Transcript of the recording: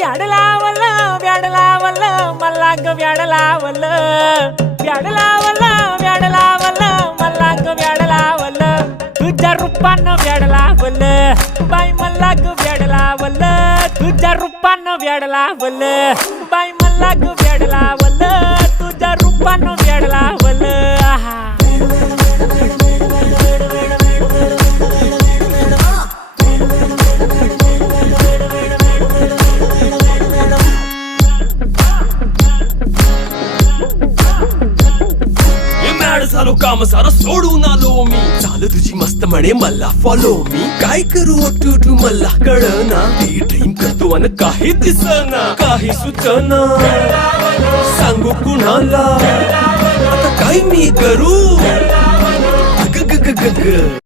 व्याड लावलं व्याड लावलं मला ग व्याड लावलं व्याड लावलं व्याड लावलं मला ग व्याड लावलं तुझ्या रूपानं व्याड लावलं बाई मला ग व्याड लावलं तुझ्या रूपानं व्याड लावलं बाई मला ग व्याड लावलं तुझ्या रूपानं व्याड लावलं आहा झालो काम सारं सोडून आलो मी चाल तुझी मस्त म्हणे मला फॉलो मी काय करू टू मला कळना ती ड्रीम करतो आणि काही दिसना काही सुचना सांगू कुणाला आता काय मी करू ग ग ग ग ग